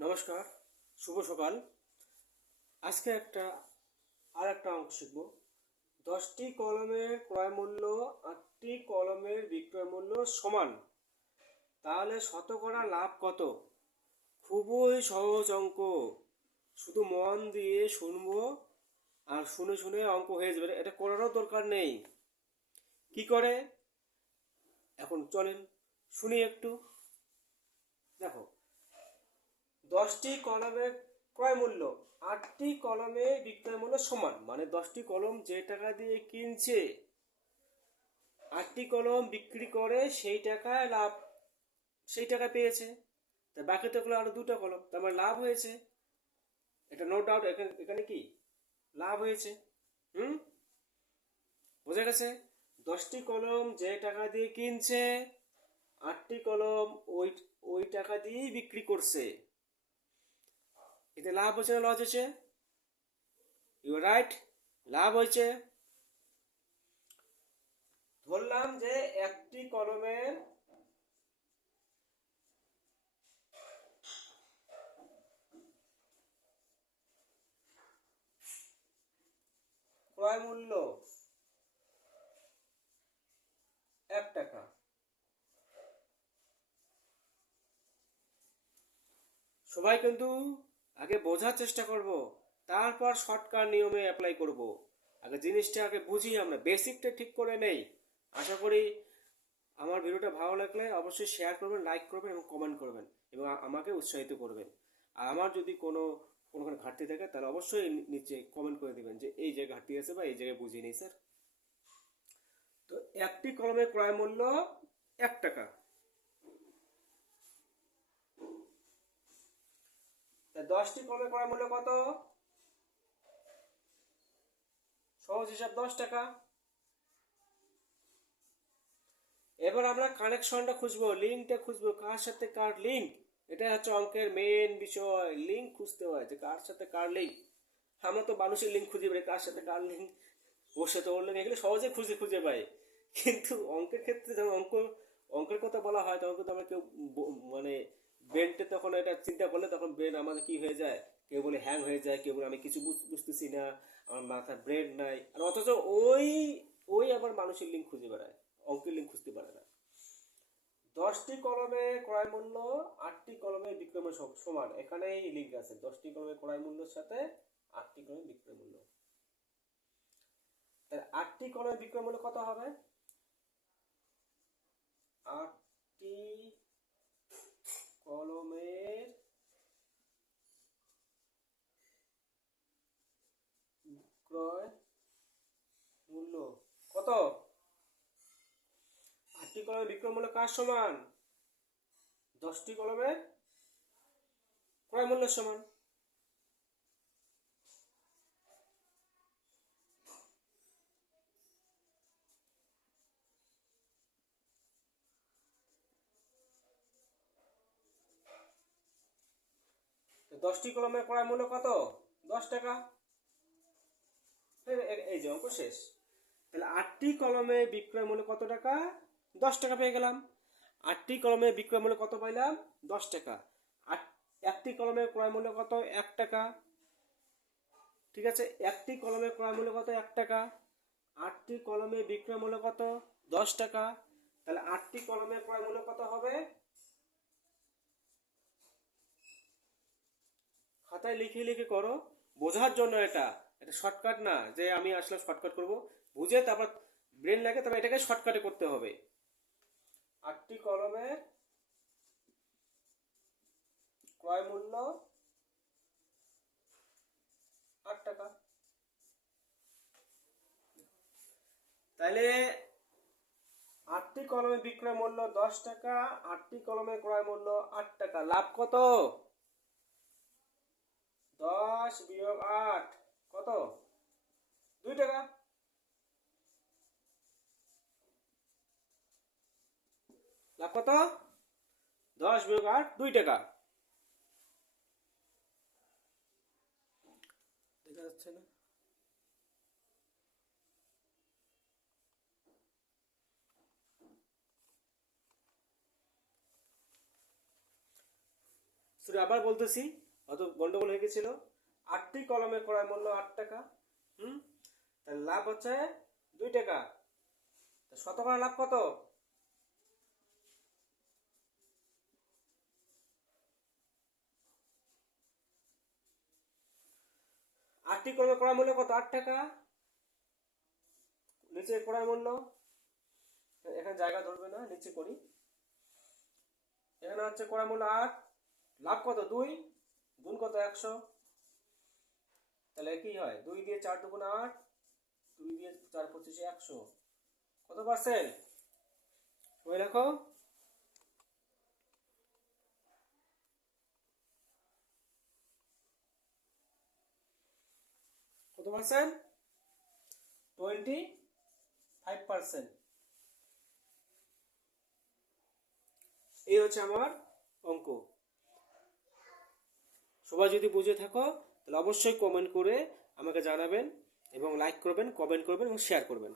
নমস্কার, শুভ সকাল। আজকে আর একটা অঙ্ক শিখব। 10টি কলমের ক্রয় মূল্য 8টি কলমের বিক্রয় মূল্য সমান, তাহলে শতকরা লাভ কত? খুবই সহজ অঙ্ক, শুধু মন দিয়ে শুনবো আর শুনে শুনে অঙ্ক হয়ে যাবে। এটা করারও দরকার নেই। কি করে এখন চলেন শুনি একটু। দেখো, 10টি কলমের ক্রয় মূল্য 8টি কলমের বিক্রয় মূল্য সমান, মানে 10টি কলম যে টাকা দিয়ে কিনছে 8টি কলম বিক্রি করে সেই টাকা পেয়েছে। তা বাকি থাকলো আরো 2টা কলম, তার মানে লাভ হয়েছে। এটা নো ডাউট, এখানে কি লাভ হয়েছে। হুম, বোঝা গেছে? 10টি কলম যে টাকা দিয়ে কিনছে 8টি কলম ওই ওই টাকা দিয়েই বিক্রি করছে। এতে লাভ হচ্ছে না লস হচ্ছে? ইউ রাইট, লাভ হয়েছে। ধরলাম যে একটি কলমের ক্রয় মূল্য 1 টাকা। সবাই কিন্তু আগে বোঝার চেষ্টা করব, তারপর শর্টকাট নিয়মে অ্যাপ্লাই করব। আগে জিনিসটা আগে বুঝি, আমরা বেসিকটা ঠিক করে নেই। আশা করি আমার ভিডিওটা ভালো লাগলে অবশ্যই শেয়ার করবেন, লাইক করবেন এবং কমেন্ট করবেন এবং আমাকে উৎসাহিত করবেন। আর আমার যদি কোনো ঘাটতি থাকে তাহলে অবশ্যই নিচে কমেন্ট করে দিবেন যে এই জায়গায় ঘাটতি আছে বা এই জায়গায় বুঝিয়ে নেই স্যার। তো একটি কলমের ক্রয় মূল্য 1 টাকা। 10টি কলমের ক্রয় মূল্য কত? সহজ হিসাব 10 টাকা। এবার আমরা কানেকশনটা খুঁজবো, লিঙ্কটা খুঁজবো, কার সাথে কার লিঙ্ক। এটা হচ্ছে অঙ্কের মেন বিষয়, লিঙ্ক খুঁজতে হয় যে কার সাথে কার লিঙ্ক। আমরা তো মানুষের লিঙ্ক খুঁজে পাই, কার সাথে কার লিঙ্ক, ওর সাথে ওর লিঙ্ক, এগুলো সহজে খুঁজে খুঁজে পাই। কিন্তু অঙ্কের ক্ষেত্রে যখন অঙ্কের কথা বলা হয় তখন কিন্তু আমরা কেউ মানে ব্রেনটা তখন এটা চিন্তা করলে তখন ব্রেন আমাদের কি হয়ে যায়, কেউ বলে হ্যাং হয়ে যায়, কেউ বলে আমি কিছু বুঝতেছি না, আমার মাথার ব্রেন নাই। আর অথচ ওই ওই আবার মানুষের লিঙ্ক খুঁজে বেড়ায়, অঙ্কের লিঙ্ক খুঁজতে পারে না। 10টি কলমে ক্রয় মূল্য 8টি কলমে বিক্রয় মূল্য সমান, এখানেই লিঙ্ক আছে। 10টি কলমে ক্রয় মূল্যের সাথে 8টি কলমে বিক্রয় মূল্য, তাহলে 8টি কলমে বিক্রয় মূল্য কত হবে? 8টি কলমের বিক্রয় মূল্য কত? 8টি কলমের বিক্রয় মূল্য কার সমান? 10টি কলমের ক্রয় মূল্যের সমান। 10টি কলমের ক্রয় মূল্য কত? 10 টাকা। এই যে অঙ্ক শেষ। তাহলে 8টি কলমে বিক্রয় মূল্য কত টাকা? 10 টাকা পেয়ে গেলাম। 8টি কলমে বিক্রয় মূল্য কত পাইলাম? 10 টাকা। একটি কলমের ক্রয় মূল্য কত? 1 টাকা। ঠিক আছে, একটি কলমের ক্রয় মূল্য কত? 1 টাকা। 8টি কলমে বিক্রয় মূল্য কত? 10 টাকা। তাহলে 8টি কলমের ক্রয় মূল্য কত হবে? খাতায় লিখে লিখে করো, বোঝার জন্য। এটা শর্টকাট না যে আমি আসলে শর্টকাট করব, বুঝে তারপর ব্রেন লাগে, তারপর এটাকে শর্টকাটে করতে হবে। 8টি কলমের ক্রয় মূল্য 8 টাকা। তাহলে 8টি কলমের বিক্রয় মূল্য 10 টাকা, 8টি কলমের ক্রয় মূল্য 8 টাকা। লাভ কত? 10 বিয়োগ 8 কত? 2 টাকা। লাভ কত? 10 বিয়োগ 8 2 টাকা। দেখা যাচ্ছে না? শুধু আবার বলতেছি, অত গন্ডগোল হয়ে গেছিল। 8টি কলমের ক্রয় মূল্য 8 টাকা। তাহলে লাভ হচ্ছে 2 টাকা। শতকরা লাভ কত? 8টি কলমের ক্রয় মূল্য কত? 8 টাকা। নিচে ক্রয় মূল্য, এখানে জায়গা ধরবে না, নিচে করি। এখানে হচ্ছে ক্রয় মূল্য 8, লাভ কত? 2, গুণ কত? 100। তাহলে কি হয়? 2 দিয়ে 4 দুগুণ 8, 2 দিয়ে 4 25 100। কত পার্সেন্ট? ওই দেখো, কত পার্সেন্ট? 25%। এই হচ্ছে আমার অঙ্ক। সবাই যদি বুঝে থাকো তাহলে অবশ্যই কমেন্ট করে আমাকে জানাবেন, এবং লাইক করবেন, কমেন্ট করবেন এবং শেয়ার করবেন।